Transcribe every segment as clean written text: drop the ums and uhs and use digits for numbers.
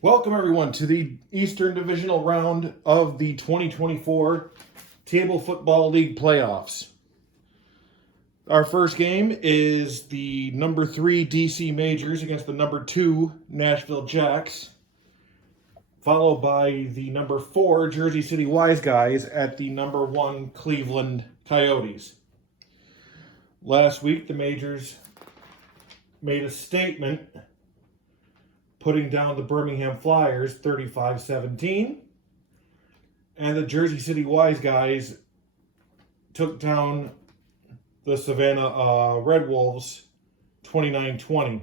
Welcome, everyone, to the Eastern Divisional round of the 2024 Table Football League playoffs. Our first game is the number 3 DC Majors against the number 2 Nashville Jacks, followed by the number 4 Jersey City Wiseguys at the number 1 Cleveland Coyotes. Last week, the Majors made a statement putting down the Birmingham Flyers 35-17. And the Jersey City Wiseguys took down the Savannah Red Wolves 29-20.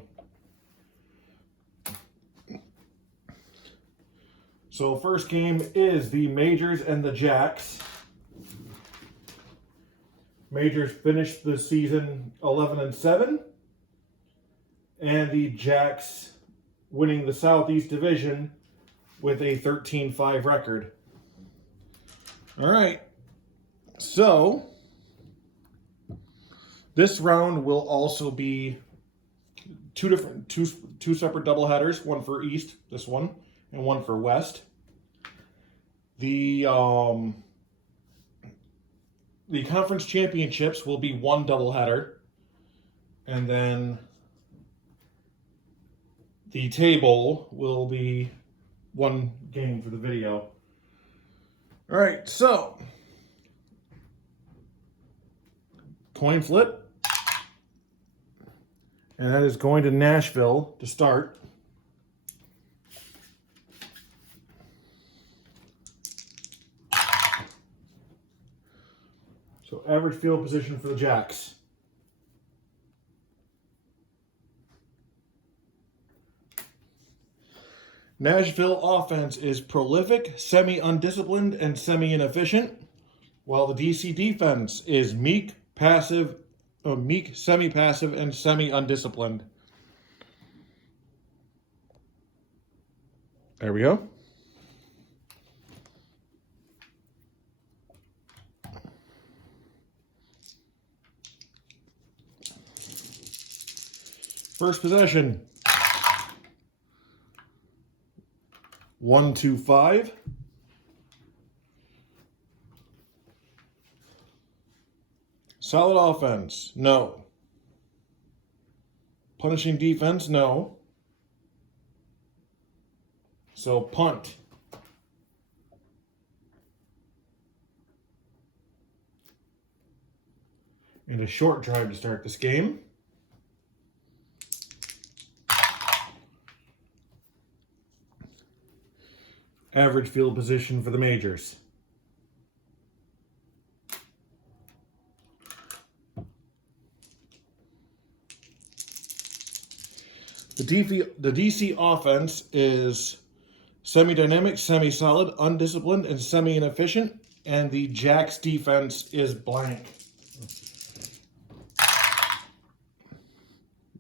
So first game is the Majors and the Jacks. Majors finished the season 11-7. And the Jacks winning the Southeast Division with a 13-5 record. All right, so this round will also be two separate doubleheaders, one for East, this one, and one for West. The conference championships will be one doubleheader, and then the table will be one game for the video. All right, so coin flip. And that is going to Nashville to start. So average field position for the Jacks. Nashville offense is prolific, semi-undisciplined, and semi-inefficient, while the DC defense is meek, semi-passive, and semi-undisciplined. There we go. First possession. 1-2-5. Solid offense, no. Punishing defense, no. So punt. And a short drive to start this game. Average field position for the Majors. The DC offense is semi-dynamic, semi-solid, undisciplined, and semi-inefficient. And the Jacks defense is blank.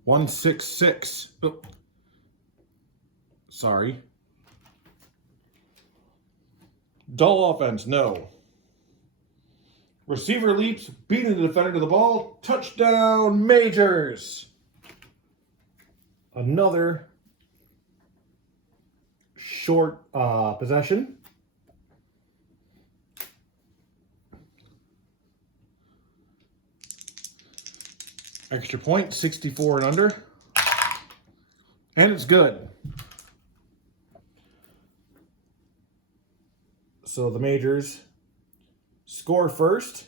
1-6-6. Oh. Sorry. Dull offense, no. Receiver leaps, beating the defender to the ball. Touchdown, Majors. Another short possession. Extra point, 64 and under. And it's good. So the Majors score first.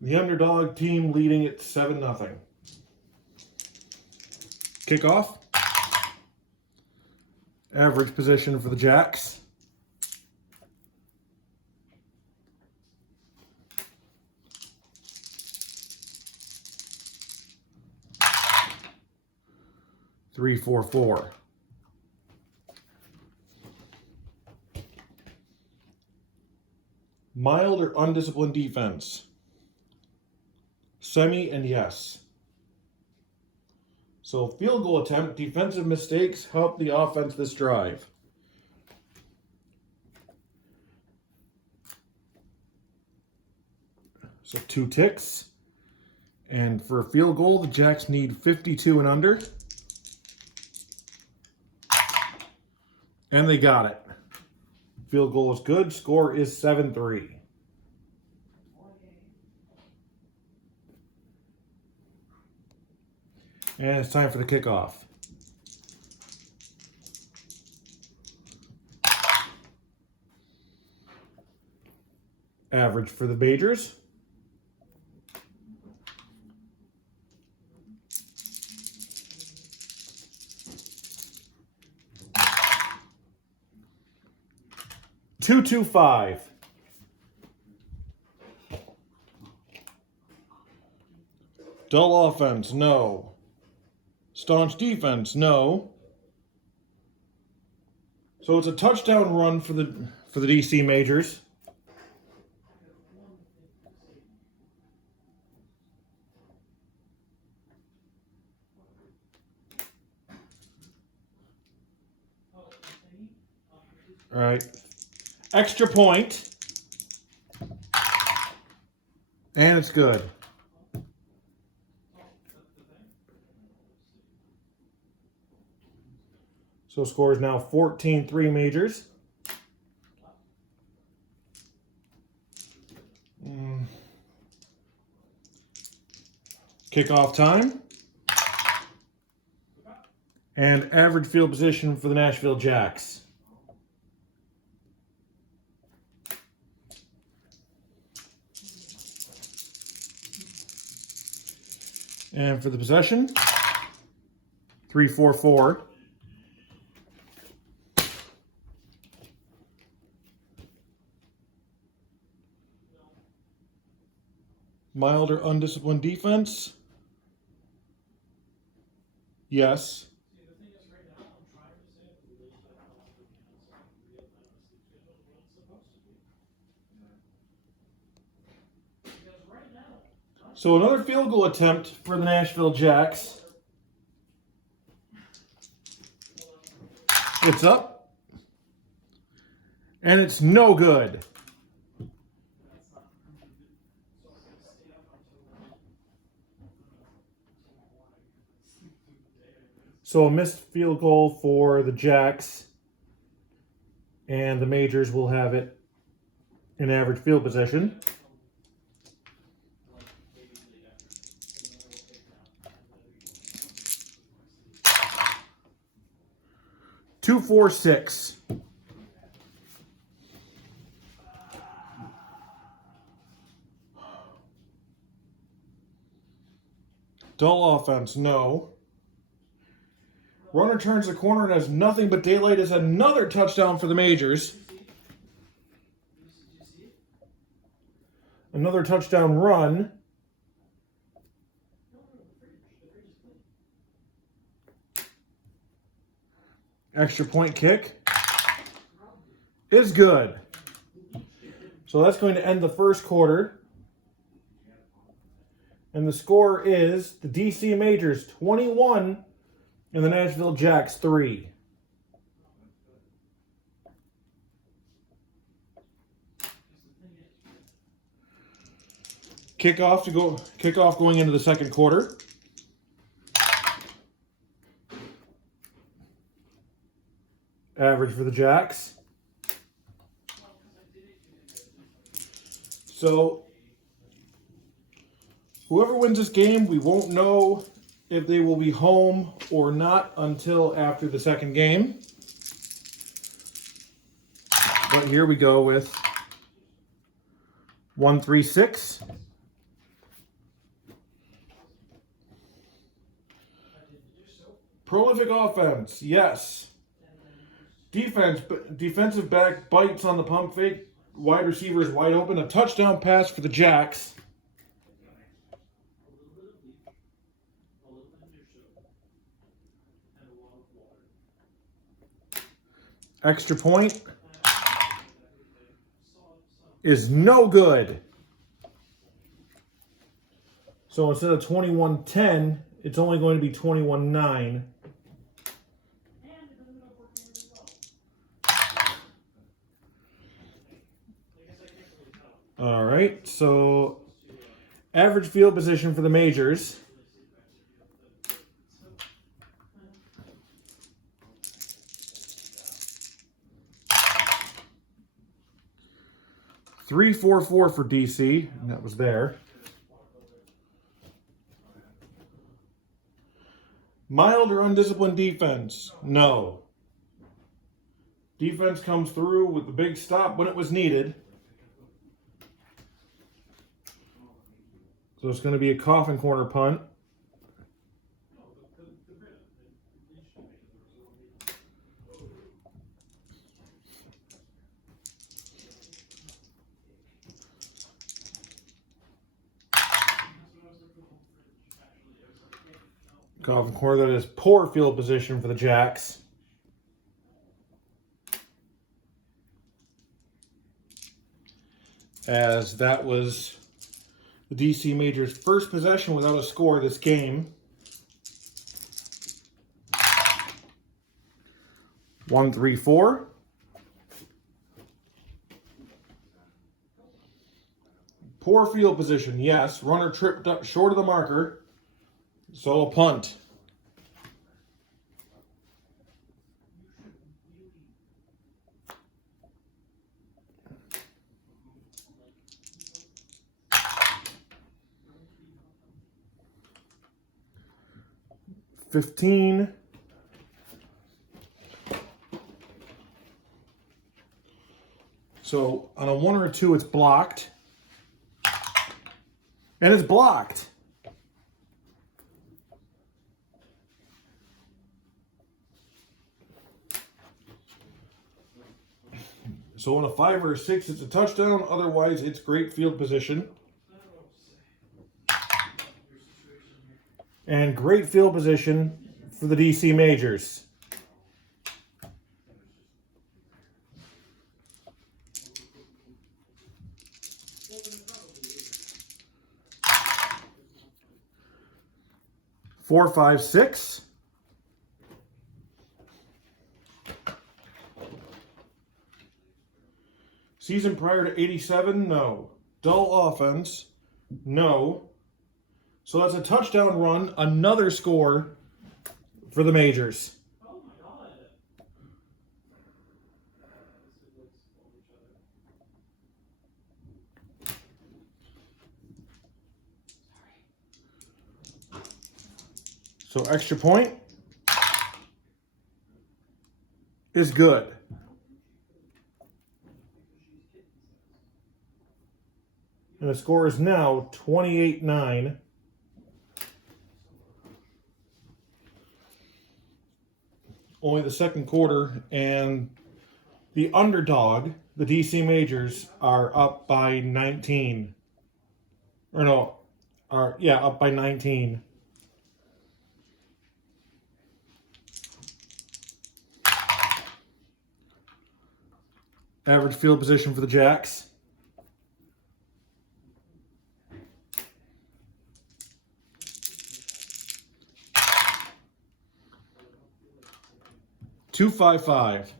The underdog team leading at 7-0. Kickoff. Average position for the Jacks. Three, 4-4. Mild or undisciplined defense? Semi and yes. So field goal attempt, defensive mistakes help the offense this drive. So 2 ticks. And for a field goal, the Jacks need 52 and under. And they got it. Field goal is good. Score is 7-3. And it's time for the kickoff. Average for the Majors. .225. Dull offense, no. Staunch defense, no. So it's a touchdown run for the DC Majors. All right. Extra point. And it's good. So score is now 14-3 Majors. Kickoff time. And average field position for the Nashville Jacks. And for the possession, 3-4-4. Mild or undisciplined defense? Yes. So another field goal attempt for the Nashville Jacks. It's up. And it's no good. So a missed field goal for the Jacks. And the Majors will have it in average field position. .246. Dull offense, no. Runner turns the corner and has nothing but daylight. Is another touchdown for the Majors. Another touchdown run. Extra point kick is good. So that's going to end the first quarter. And the score is the DC Majors 21 and the Nashville Jacks 3. Kickoff going into the second quarter. Average for the Jacks. So whoever wins this game, we won't know if they will be home or not until after the second game. But here we go with 1-3-6. Prolific offense, yes. Defensive back bites on the pump fake. Wide receiver is wide open. A touchdown pass for the Jacks. Extra point is no good. So instead of 21-10, it's only going to be 21-9. All right, so average field position for the Majors. 3-4-4 for DC, and that was there. Mild or undisciplined defense? No. Defense comes through with the big stop when it was needed. So it's going to be a coffin corner punt. Coffin corner, that is poor field position for the Jacks. As that was the DC Majors' first possession without a score this game. 1-3-4. Poor field position, yes. Runner tripped up short of the marker. So a punt. $15. So on a 1 or a 2, it's blocked. And it's blocked. So on a 5 or a 6, it's a touchdown. Otherwise, it's great field position. And great field position for the DC Majors. Four, 5, 6. Season prior to 87, no. Dull offense, no. So that's a touchdown run, another score for the Majors. Oh my God. So extra point is good. And the score is now 28-9. Only the second quarter, and the underdog, the DC Majors, are up by 19. Or no, up by 19. Average field position for the Jacks. $2-5-5.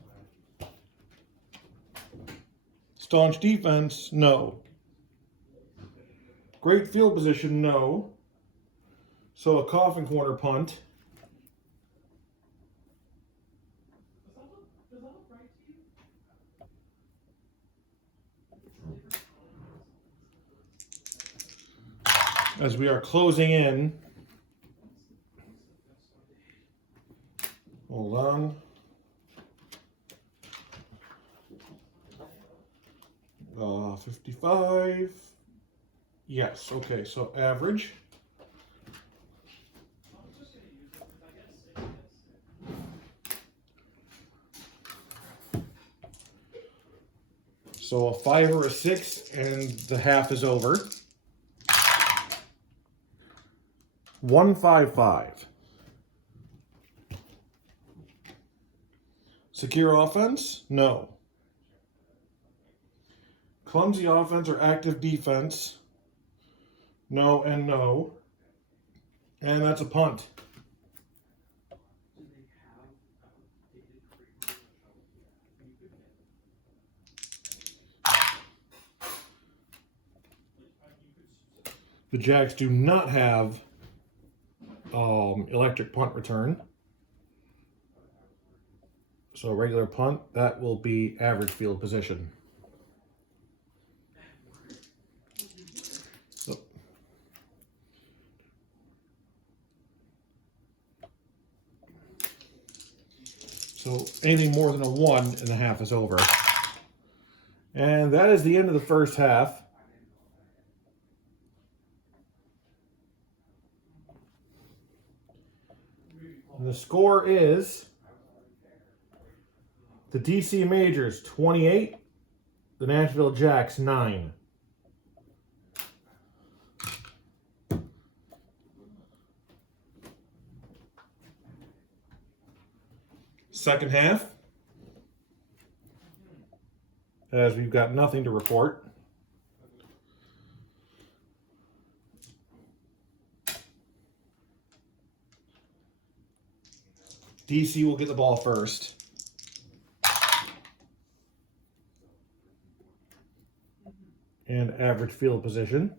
Staunch defense, no. Great field position, no. So a coffin corner punt. As we are closing in. Hold on. 55. Yes, okay, so average. So a 5 or a 6, and the half is over. 1-5-5. Secure offense? No. Clumsy offense or active defense? No and no. And that's a punt. The Jacks do not have electric punt return. So regular punt, that will be average field position. So anything more than a 1.5 is over. And that is the end of the first half. And the score is the DC Majors 28, the Nashville Jacks 9. Second half, as we've got nothing to report. DC will get the ball first. And average field position.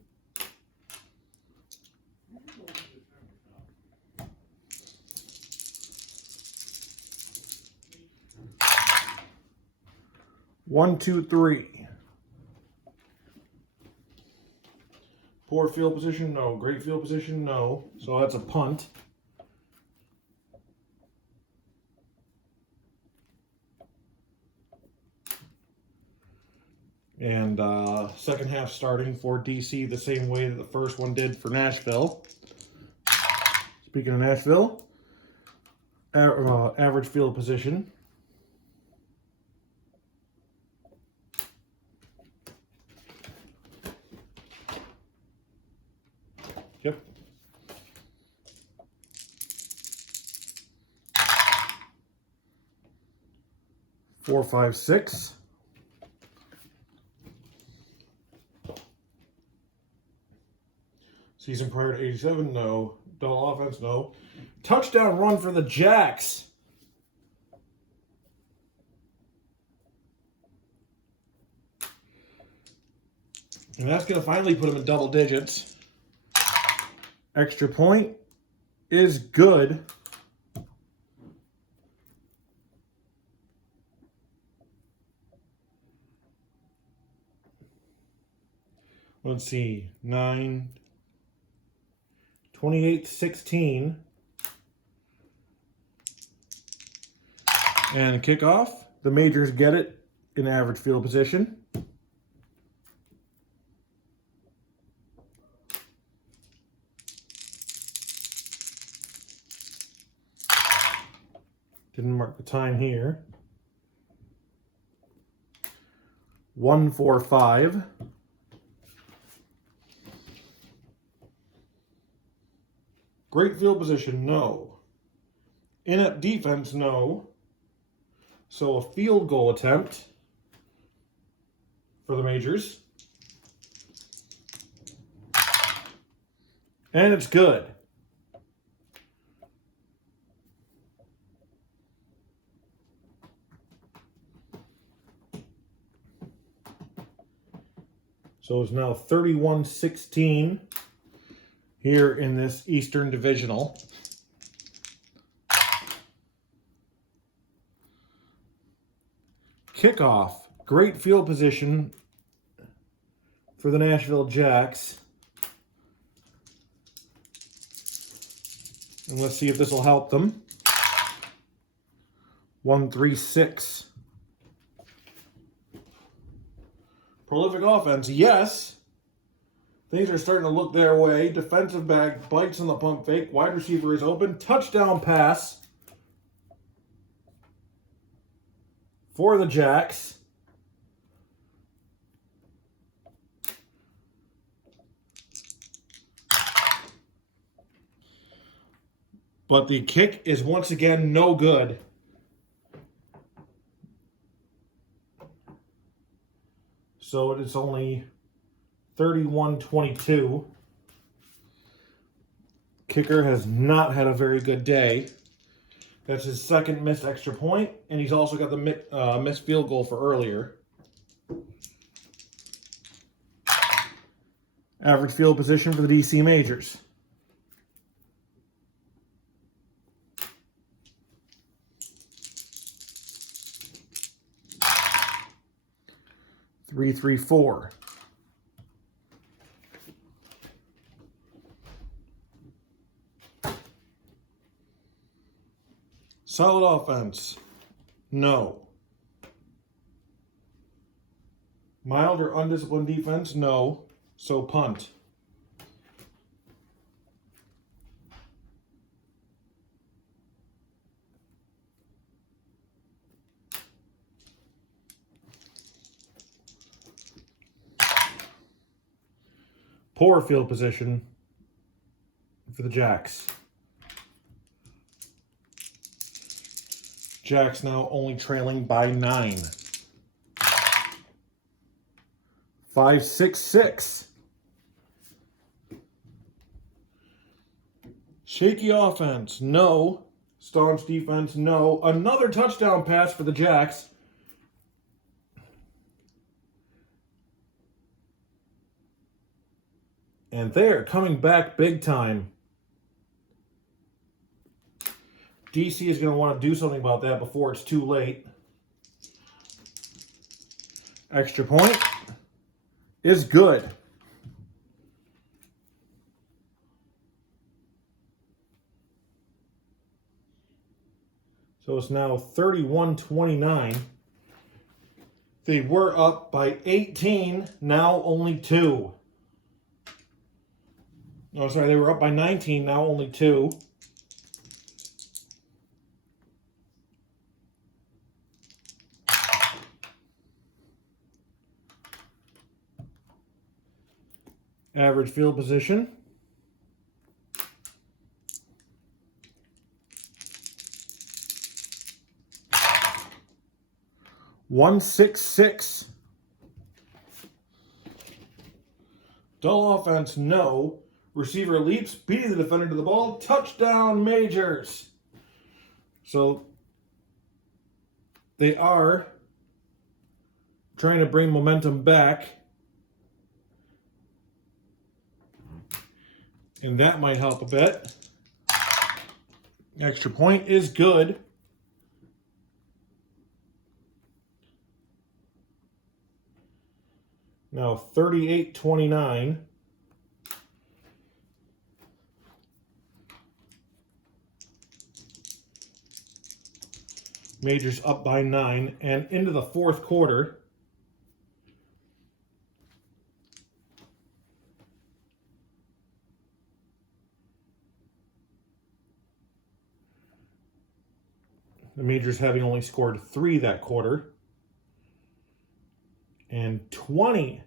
One, two, three. Poor field position, no. Great field position, no. So that's a punt. And second half starting for DC the same way that the first one did for Nashville. Speaking of Nashville, average field position. Yep. Four, five, six. Season prior to 87, no. Double offense, no. Touchdown run for the Jacks. And that's going to finally put them in double digits. Extra point is good. Let's see. 28-16. And kickoff. The Majors get it in average field position. Didn't mark the time here. 1-4-5. Great field position, no. Inept defense, no. So a field goal attempt for the Majors. And it's good. So it's now 31-16 here in this Eastern Divisional. Kickoff. Great field position for the Nashville Jacks. And let's see if this will help them. 1-3-6. Prolific offense, yes. Things are starting to look their way. Defensive back bites on the pump fake. Wide receiver is open. Touchdown pass for the Jacks. But the kick is once again no good. So it's only 31-22. Kicker has not had a very good day. That's his second missed extra point, and he's also got the missed field goal for earlier. Average field position for the DC Majors. Three, 3-4. Solid offense. No. Mild or undisciplined defense? No. So punt. Poor field position for the Jacks. Jacks now only trailing by 9. 5-6-6. Shaky offense, no. Staunch defense, no. Another touchdown pass for the Jacks. And they're coming back big time. DC is going to want to do something about that before it's too late. Extra point is good. So it's now 31-29. They were up by 18, now only 2. No, sorry, they were up by 19, now only 2. Average field position. $166. Dull offense, no. Receiver leaps, beating the defender to the ball. Touchdown, Majors. So they are trying to bring momentum back. And that might help a bit. Extra point is good. Now 38-29. Majors up by 9 and into the fourth quarter. The Majors having only scored 3 that quarter. And 20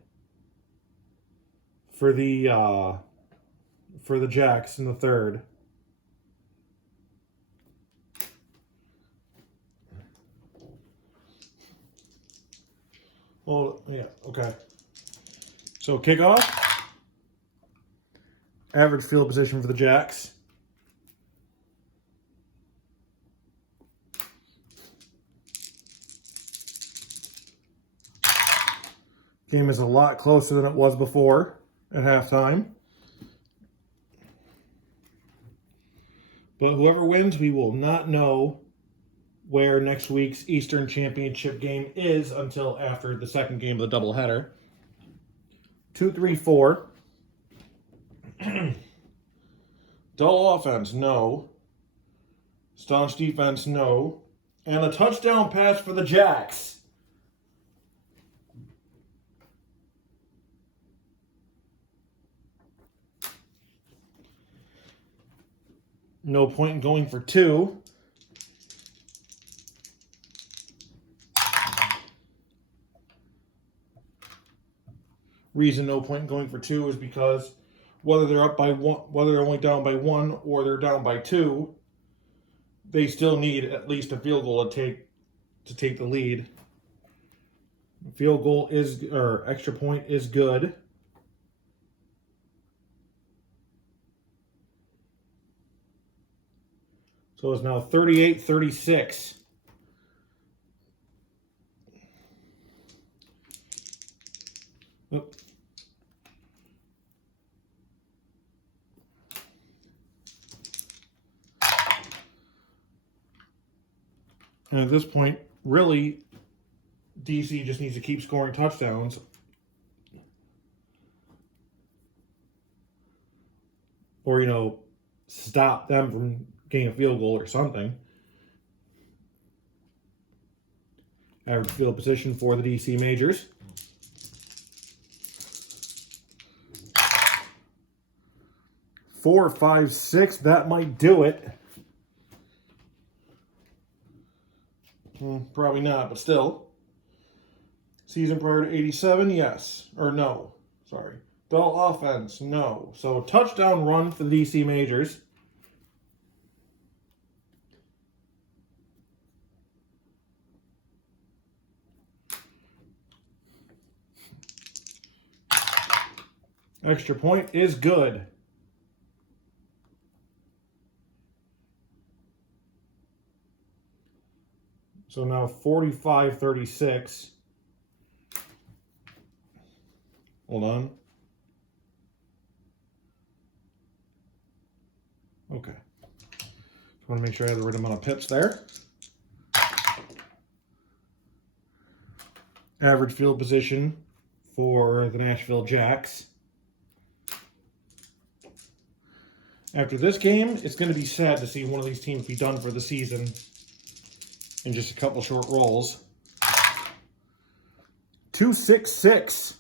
for the Jacks in the third. Well, yeah, okay. So kickoff. Average field position for the Jacks. Game is a lot closer than it was before at halftime. But whoever wins, we will not know where next week's Eastern Championship game is until after the second game of the doubleheader. 2-3-4. Dull offense, no. Staunch defense, no. And a touchdown pass for the Jacks. No point in going for 2. Reason no point in going for 2 is because whether they're up by 1, whether they're only down by 1 or they're down by 2, they still need at least a field goal to take the lead. Field goal is, or extra point is good. So it's now 38-36. Oop. And at this point, really, DC just needs to keep scoring touchdowns. Or, stop them from getting a field goal or something. Average field position for the DC Majors. Four, five, six. That might do it. Probably not, but still. Season prior to 87, yes. Or no. Sorry. Bell offense, no. So touchdown run for the DC Majors. Extra point is good. So now 45-36. Hold on. Okay. Just want to make sure I have the right amount of pips there. Average field position for the Nashville Jacks. After this game, it's going to be sad to see one of these teams be done for the season in just a couple short rolls. 2-6-6.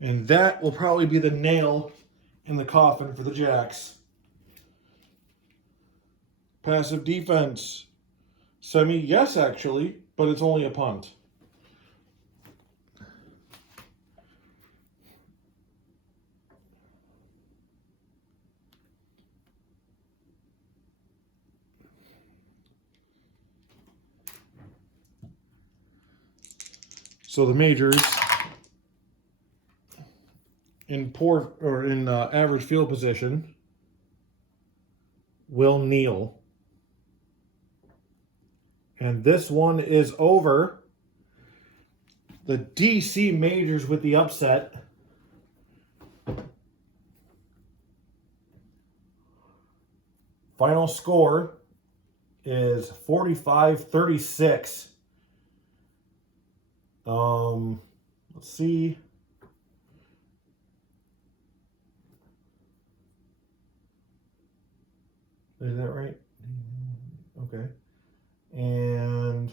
And that will probably be the nail in the coffin for the Jacks. Passive defense. Semi, yes, actually, but it's only a punt. So the Majors in average field position will kneel. And this one is over. The DC Majors with the upset. Final score is 45-36. Let's see. Is that right? Okay. And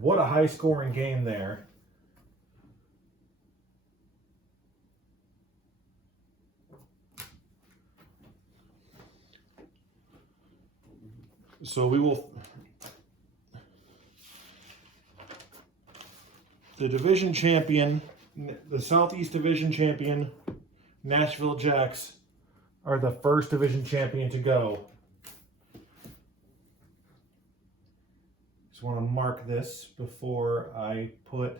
what a high scoring game there. So we will, the division champion, the Southeast Division champion, Nashville Jacks, are the first division champion to go. Just want to mark this before I put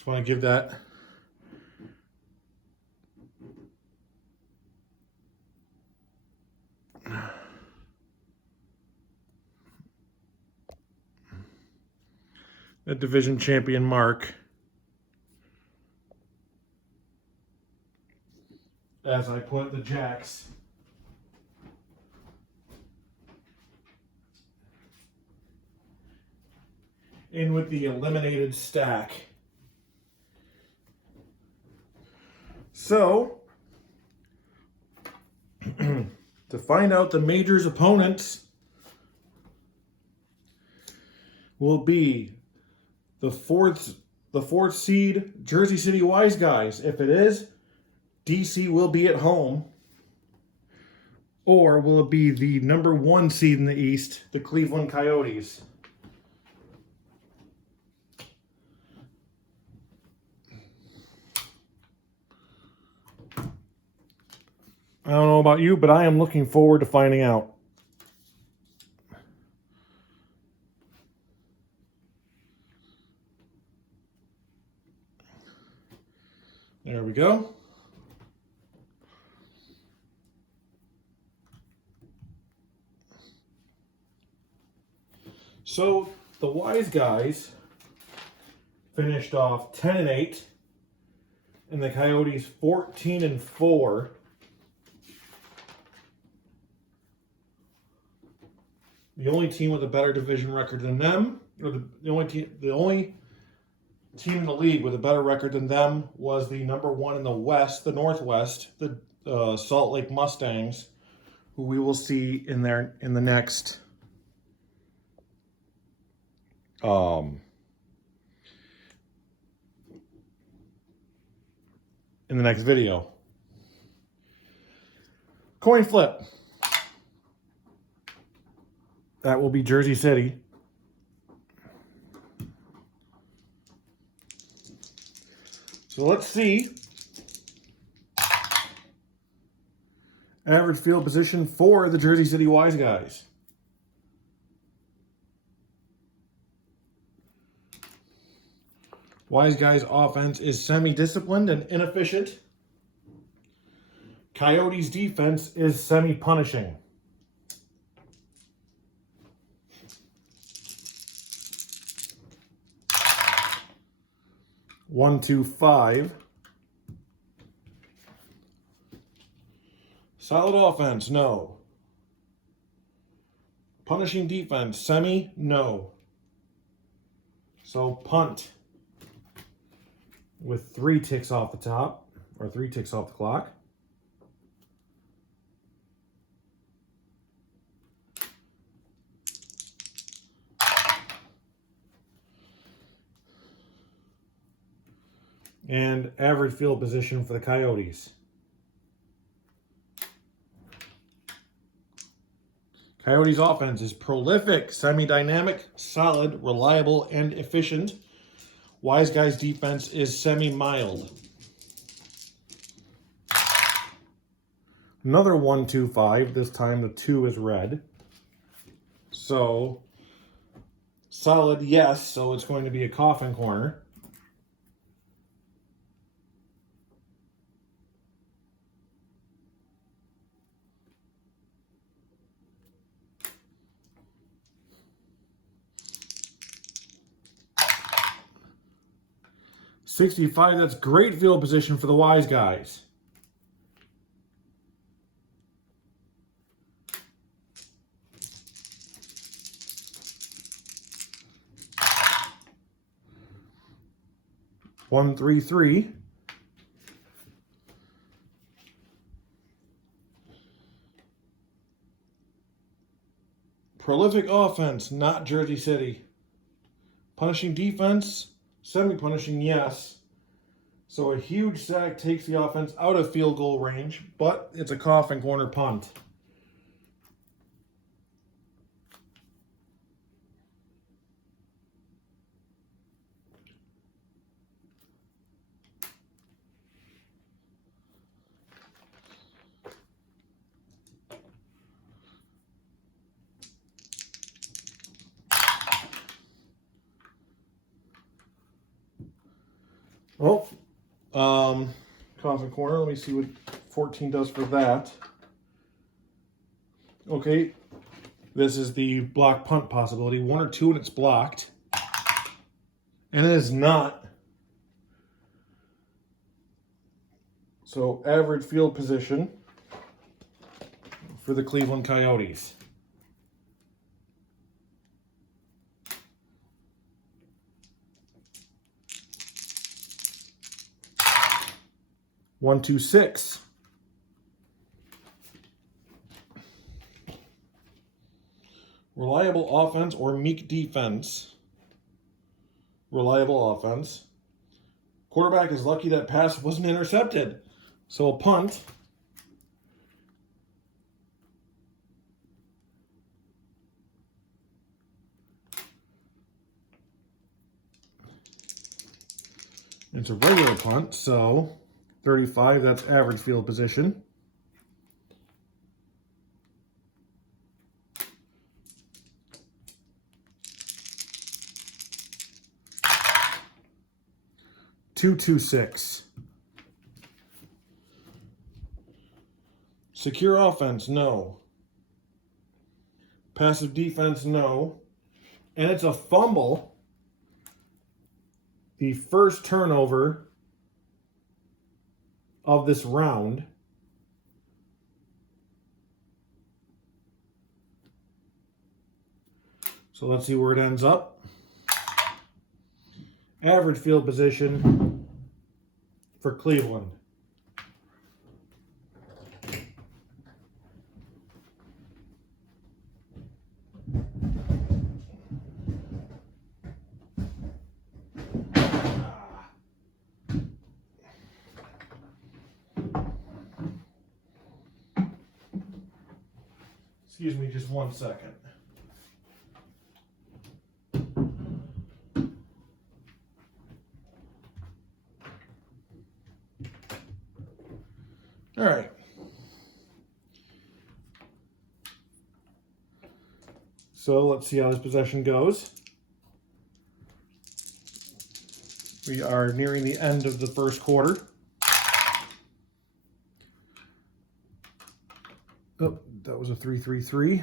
just want to give that a division champion mark as I put the Jacks in with the eliminated stack. So, to find out the Majors' opponents will be the fourth seed Jersey City Wiseguys. If it is, DC will be at home. Or will it be the number 1 seed in the East, the Cleveland Coyotes? I don't know about you, but I am looking forward to finding out. There we go. So the Wiseguys finished off 10-8, and the Coyotes 14-4. The only team with a better division record than them, or the only team in the league with a better record than them was the number 1 in the West, the Northwest, the Salt Lake Mustangs, who we will see in the next video. Coin flip. That will be Jersey City. So let's see. Average field position for the Jersey City Wiseguys. Wiseguys' offense is semi-disciplined and inefficient. Coyotes' defense is semi-punishing. One, two, five. Solid offense, no. Punishing defense, semi, no. So punt with 3 ticks off the top, or 3 ticks off the clock. And average field position for the Coyotes. Coyotes' offense is prolific, semi-dynamic, solid, reliable, and efficient. Wiseguys' defense is semi-mild. Another 1, 2, 5. This time the 2 is red. So, solid, yes. So it's going to be a coffin corner. .65, that's great field position for the Wiseguys. One, 3, 3. Prolific offense, not Jersey City. Punishing defense, semi-punishing, yes. So a huge sack takes the offense out of field goal range, but it's a coffin corner punt. Oh, coffin corner. Let me see what 14 does for that. Okay, this is the block punt possibility. 1 or 2 and it's blocked. And it is not. So average field position for the Cleveland Coyotes. One, 2, 6. Reliable offense or meek defense. Reliable offense. Quarterback is lucky that pass wasn't intercepted. So a punt. It's a regular punt, so 35, that's average field position. Two, 2, 6. Secure offense, no. Passive defense, no. And it's a fumble. The first turnover of this round. So let's see where it ends up. Average field position for Cleveland. Excuse me just 1 second. All right. So let's see how this possession goes. We are nearing the end of the first quarter. Oh, that was a 3-3-3.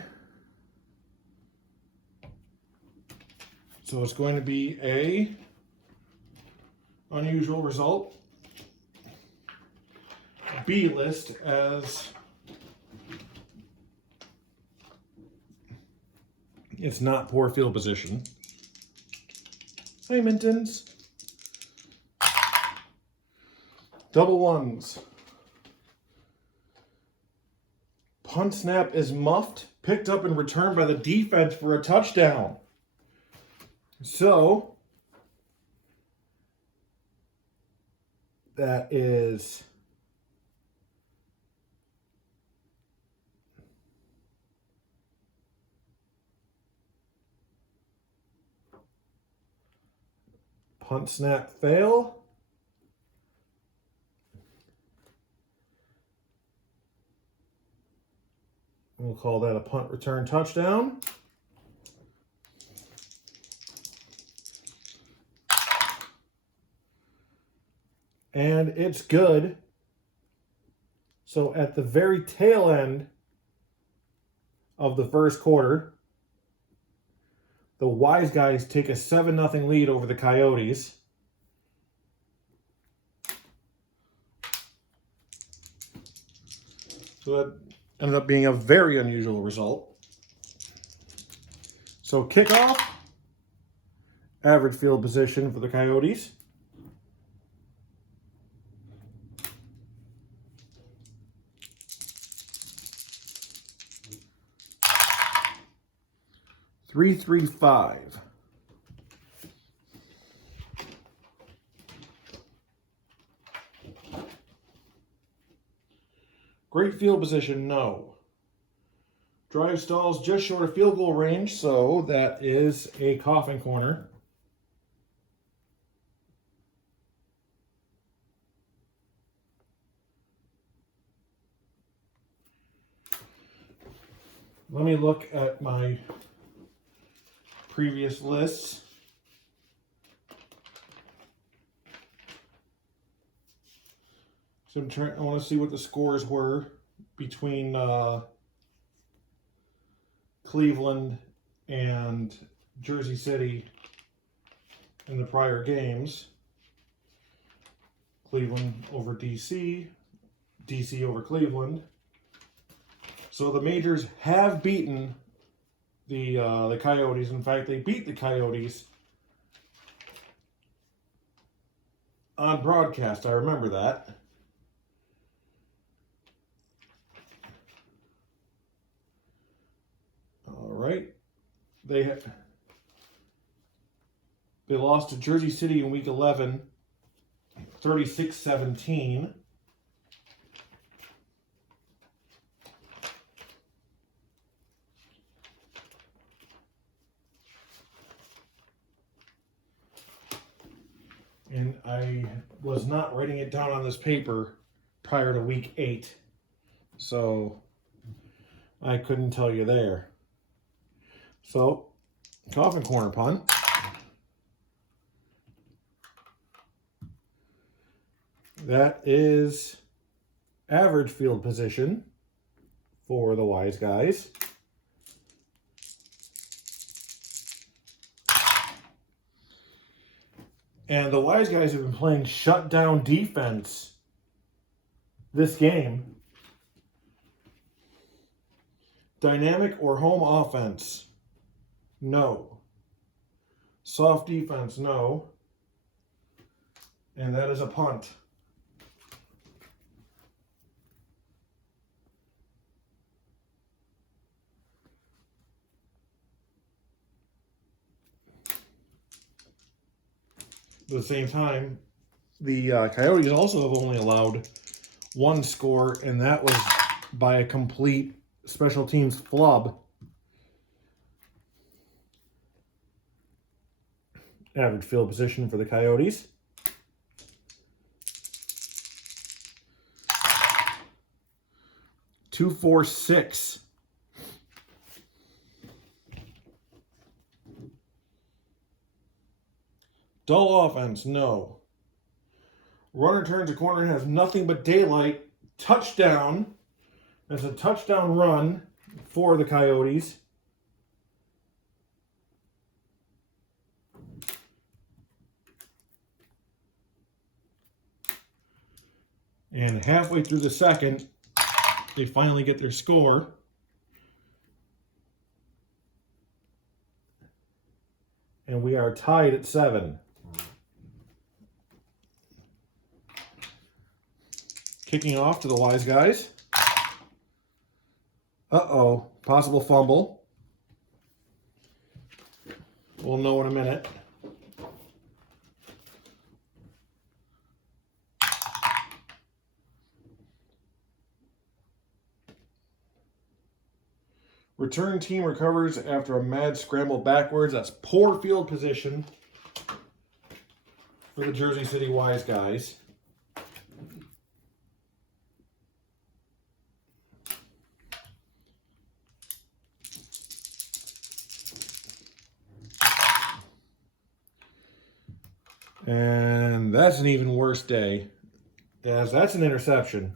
So it's going to be a unusual result. B list as it's not poor field position. Hey, Mintons. Double ones. Punt snap is muffed, picked up and returned by the defense for a touchdown. So that is punt snap fail. We'll call that a punt return touchdown. And it's good. So at the very tail end of the first quarter, the Wiseguys take a 7-0 lead over the Coyotes. So that ended up being a very unusual result. So kickoff, average field position for the Coyotes. Three, 3-5. Great field position, no. Drive stalls just short of field goal range, so that is a coffin corner. Let me look at my previous lists. So I want to see what the scores were between Cleveland and Jersey City in the prior games. Cleveland over DC, DC over Cleveland. So the Majors have beaten the Coyotes. In fact, they beat the Coyotes on broadcast. I remember that. All right. They lost to Jersey City in week 11, 36-17. And I was not writing it down on this paper prior to week 8. So I couldn't tell you there. So, coffin corner punt. That is average field position for the Wiseguys. And the Wiseguys have been playing shutdown defense this game. Dynamic or home offense. No. Soft defense, no. And that is a punt. At the same time, the Coyotes also have only allowed one score, and that was by a complete special teams flub. Average field position for the Coyotes. Two, 4, 6. Dull offense, no. Runner turns a corner and has nothing but daylight. Touchdown. That's a touchdown run for the Coyotes. And halfway through the second, they finally get their score. And we are tied at 7. Kicking off to the Wiseguys. Uh-oh, possible fumble. We'll know in a minute. Return team recovers after a mad scramble backwards. That's poor field position for the Jersey City Wiseguys. And that's an even worse day, as that's an interception.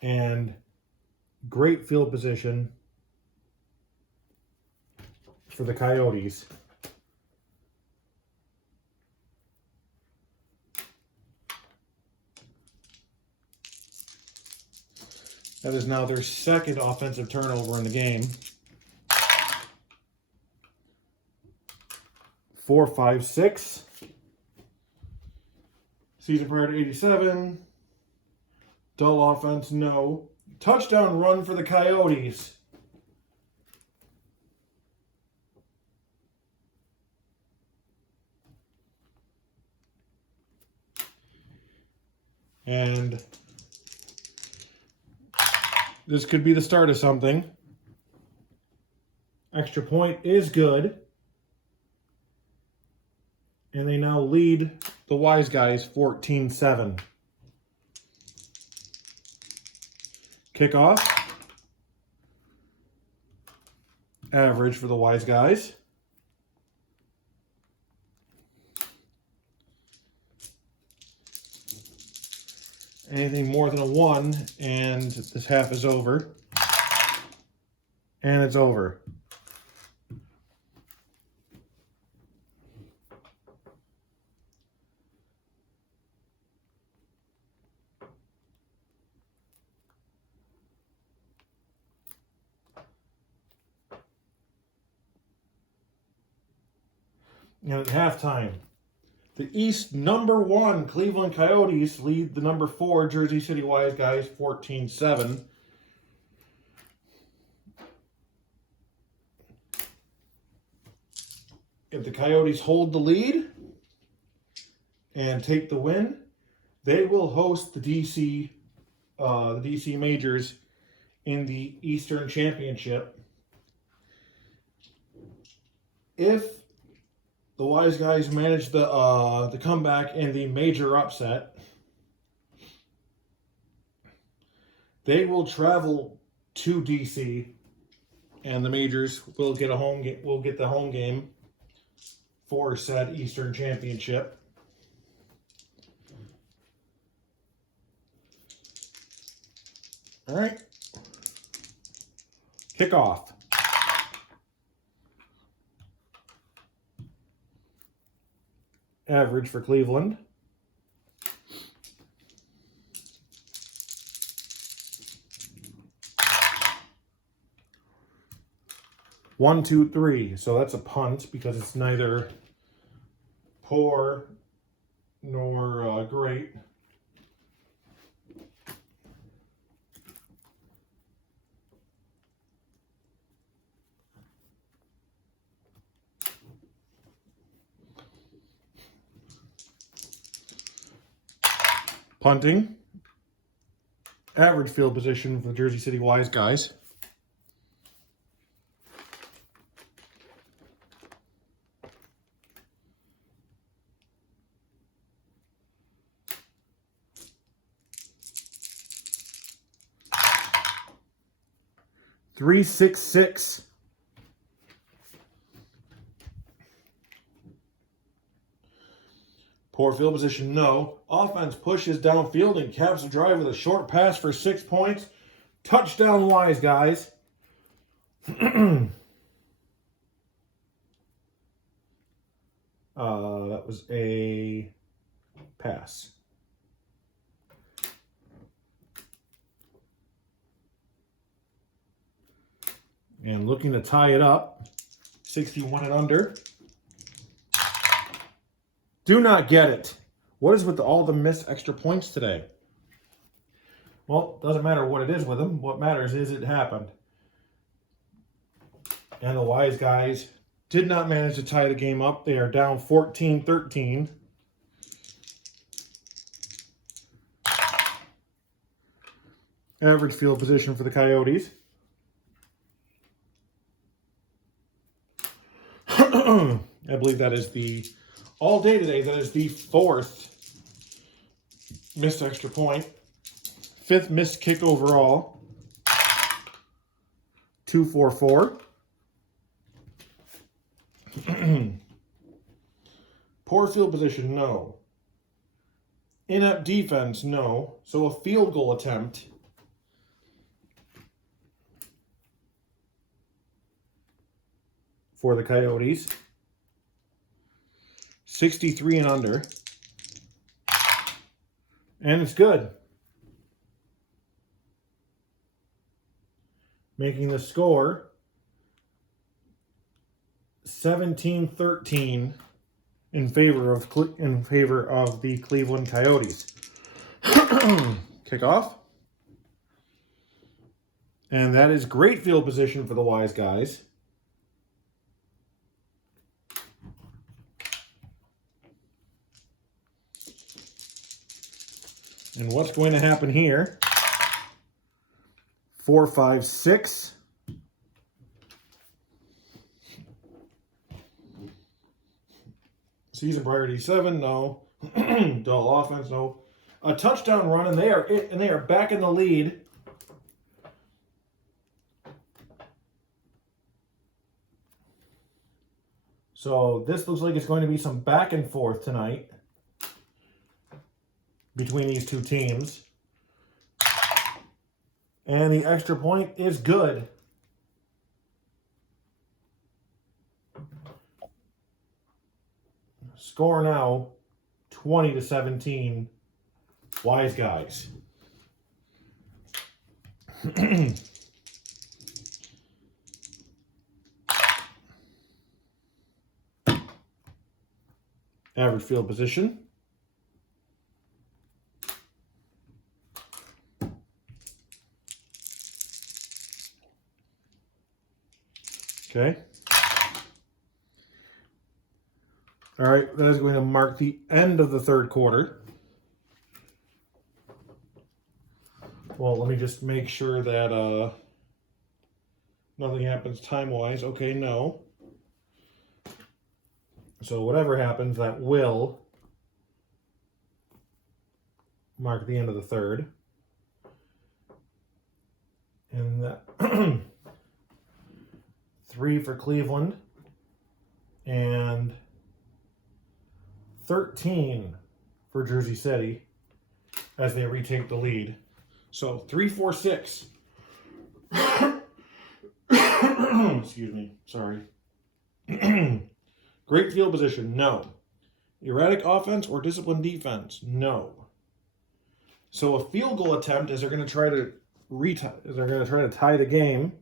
And great field position for the Coyotes. That is now their second offensive turnover in the game. 4, 5, 6. Season prior to 87. Dull offense, no. Touchdown run for the Coyotes. And this could be the start of something. Extra point is good. And they now lead the Wiseguys 14-7. Kickoff. Average for the Wiseguys. Anything more than a 1, and this half is over. And it's over. And at halftime, the East #1 Cleveland Coyotes lead the #4 Jersey City Wiseguys 14-7. If the Coyotes hold the lead and take the win, they will host the DC Majors in the Eastern Championship. If the Wiseguys manage the comeback in the major upset, they will travel to DC, and the Majors will get the home game for said Eastern Championship. All right. Kickoff. Average for Cleveland. One, two, three. So that's a punt because it's neither poor nor great. Punting. Average field position for the Jersey City Wiseguys. Three, 6, 6. Poor field position, no. Offense pushes downfield and caps the drive with a short pass for 6 points. Touchdown, Wiseguys. That was a pass. And looking to tie it up, 61 and under. Do not get it. What is with all the missed extra points today? Well, doesn't matter what it is with them. What matters is it happened. And the Wiseguys did not manage to tie the game up. They are down 14-13. Average field position for the Coyotes. I believe that is all day today, that is the 4th missed extra point. 5th missed kick overall. 2-4-4. Poor field position, no. Inept defense, no. So a field goal attempt. For the Coyotes. 63 and under. And it's good. Making the score 17-13 in favor of the Cleveland Coyotes. Kickoff. And that is great field position for the Wiseguys. And what's going to happen here? 4, 5, 6. Season priority 7, no. Dull offense, no. A touchdown run, and they are back in the lead. So this looks like it's going to be some back and forth tonight between these two teams. And the extra point is good. Score now 20-17. Wiseguys. Average field position. Okay. All right, that is going to mark the end of the third quarter. Well, let me just make sure that nothing happens time-wise. Okay, no. So whatever happens, that will mark the end of the third. And that 3 for Cleveland and 13 for Jersey City as they retake the lead. So 3-4-6. Excuse me. Sorry. Great field position, no. Erratic offense or disciplined defense? No. So a field goal attempt is they're going to try to tie the game.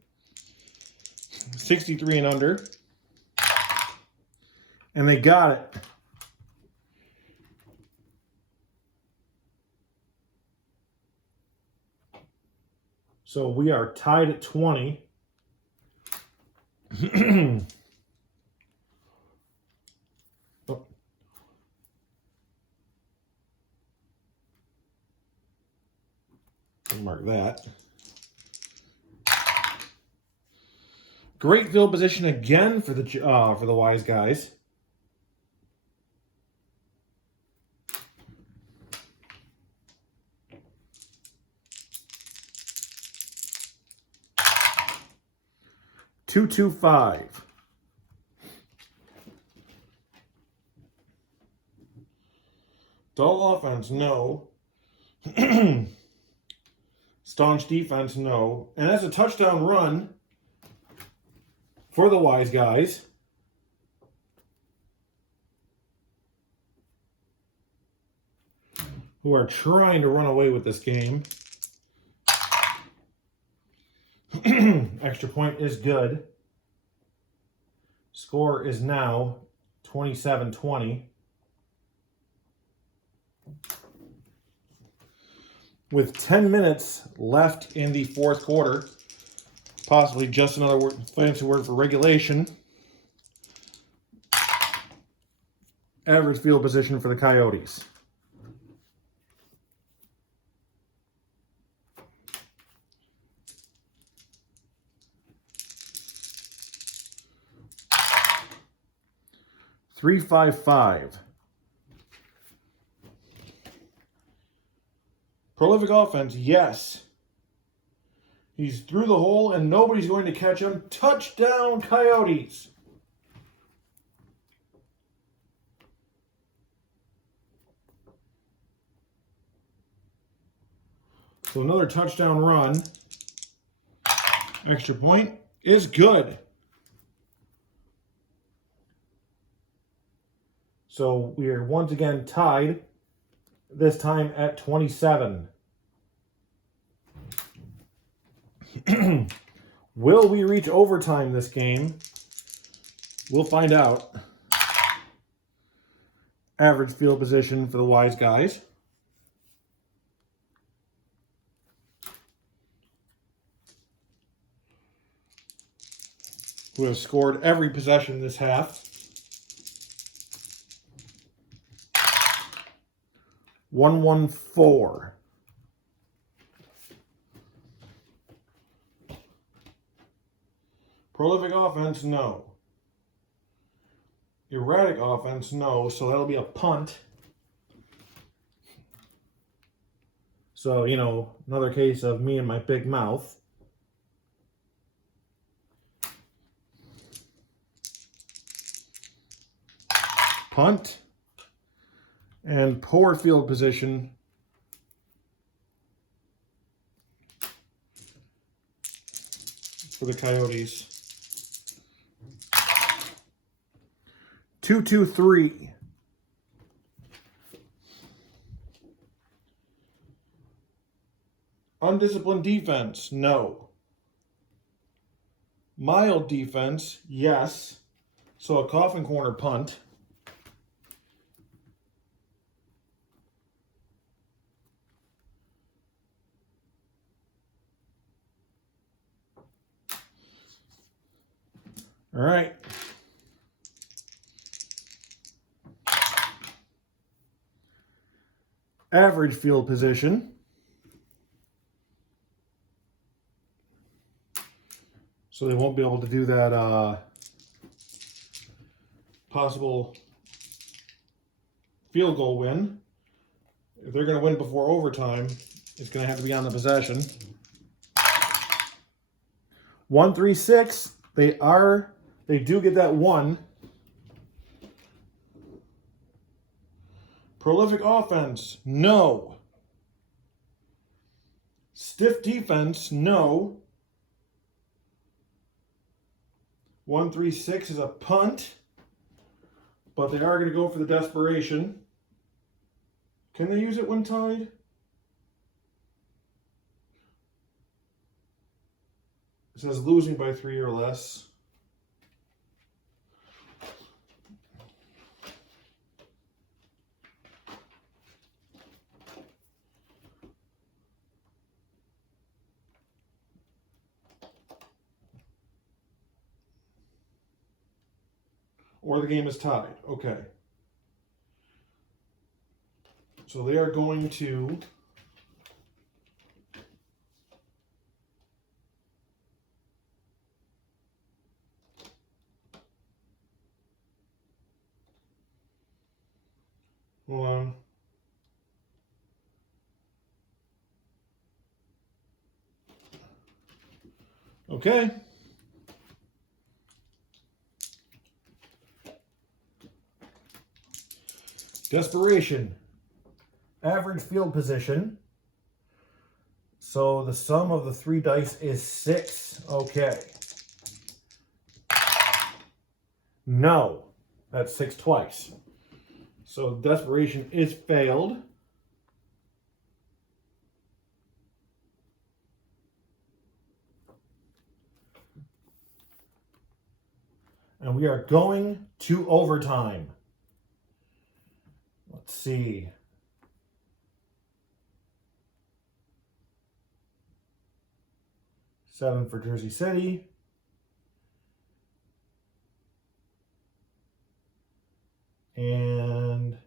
63 and under. And they got it. So we are tied at 20. Oh. Mark that. Great field position again for the Wiseguys. $225. Dull offense, no. Staunch defense, no. And that's a touchdown run for the Wiseguys. Who are trying to run away with this game. Extra point is good. Score is now 27-20. With 10 minutes left in the fourth quarter, possibly just another fancy word for regulation. Average field position for the Coyotes. $355. Prolific offense, yes. He's through the hole and nobody's going to catch him. Touchdown, Coyotes. So another touchdown run. Extra point is good. So we are once again tied, this time at 27. Will we reach overtime this game? We'll find out. Average field position for the Wiseguys. Who have scored every possession this half. 114. Prolific offense, no. Erratic offense, no. So that'll be a punt. So, you know, another case of me and my big mouth. Punt. And poor field position for the Coyotes. 2-2-3. Undisciplined defense, no. Mild defense, yes. So a coffin corner punt. All right. Average field position. So they won't be able to do that possible field goal win. If they're going to win before overtime, it's going to have to be on the possession. 1-3-6. They do get that one. Prolific offense, no. Stiff defense, no. 1-3-6 is a punt. but they are going to go for the desperation. Can they use it when tied? It says losing by 3 or less. Or the game is tied. Okay. So they are going to hold on. Okay. Desperation. Average field position. So the sum of the 3 dice is 6. Okay. No. That's 6 twice. So desperation is failed. And we are going to overtime. Let's see. Seven for Jersey City. And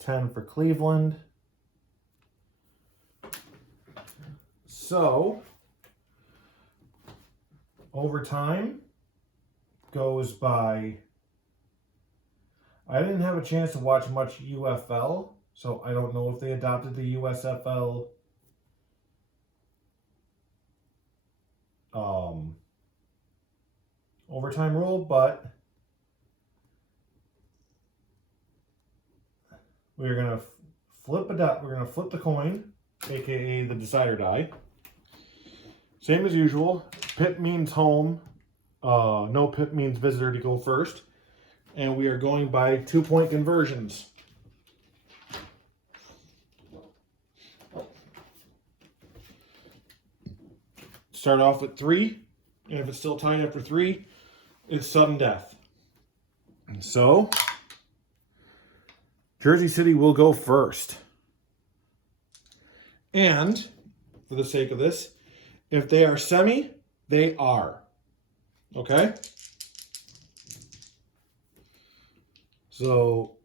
10 for Cleveland. So, overtime goes by... I didn't have a chance to watch much UFL, so I don't know if they adopted the USFL overtime rule, but we're gonna flip the coin, aka the decider die. Same as usual. Pip means home. No pip means visitor to go first. And we are going by 2-point conversions. Start off with 3. And if it's still tied after 3, it's sudden death. And so, Jersey City will go first. And, for the sake of this, if they are semi, they are. Okay? So,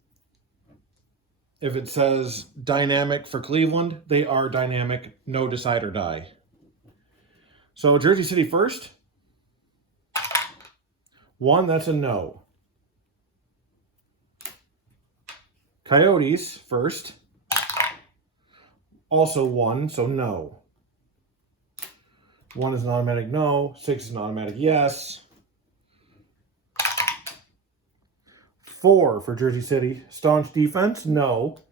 if it says dynamic for Cleveland, they are dynamic, no decide or die. So, Jersey City first. 1, that's a no. Coyotes first. Also 1, so no. 1 is an automatic no. 6 is an automatic yes. 4 for Jersey City. Staunch defense, no.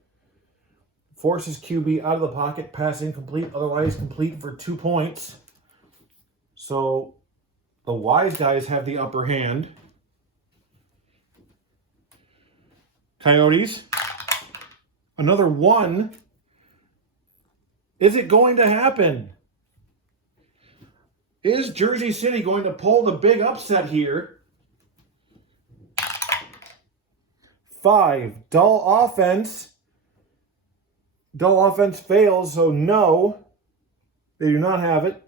Forces QB out of the pocket, pass incomplete, otherwise complete for 2 points. So the Wiseguys have the upper hand. Coyotes. Another 1. Is it going to happen? Is Jersey City going to pull the big upset here? 5. Dull offense. Dull offense fails, so no. They do not have it.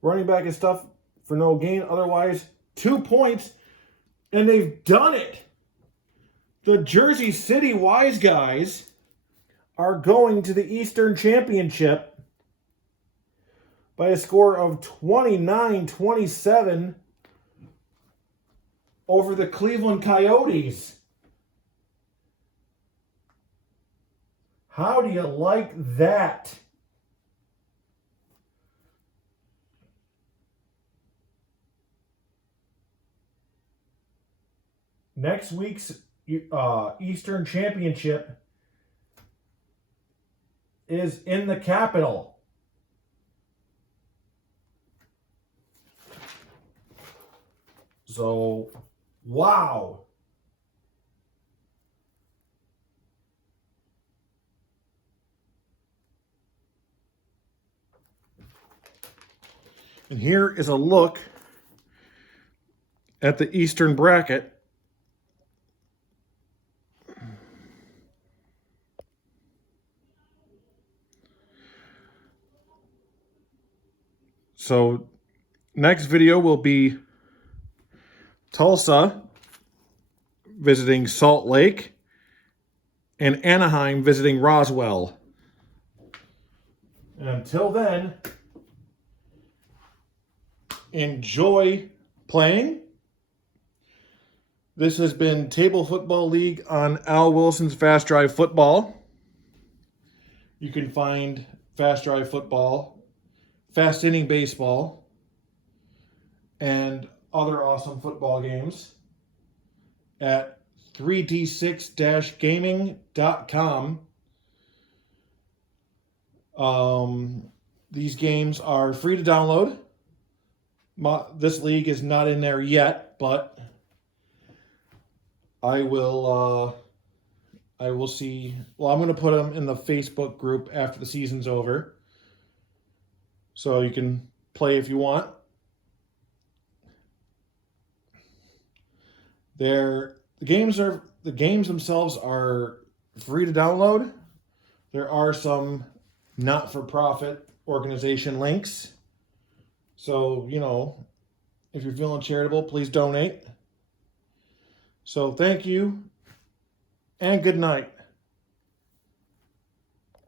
Running back is stuff for no gain. Otherwise, 2 points. And they've done it. The Jersey City Wiseguys are going to the Eastern Championship by a score of 29-27 over the Cleveland Coyotes. How do you like that? Next week's Eastern Championship is in the capital. So, wow. And here is a look at the Eastern bracket. So, next video will be Tulsa visiting Salt Lake and Anaheim visiting Roswell. And until then, enjoy playing. This has been Table Football League on Al Wilson's Fast Drive Football. You can find Fast Drive Football, Fast Inning Baseball, and other awesome football games at 3d6-gaming.com. These games are free to download. This league is not in there yet, but I will see. Well, I'm going to put them in the Facebook group after the season's over, so you can play if you want. The games themselves are free to download. There are some not-for-profit organization links. So, you know, if you're feeling charitable, please donate. So thank you and good night.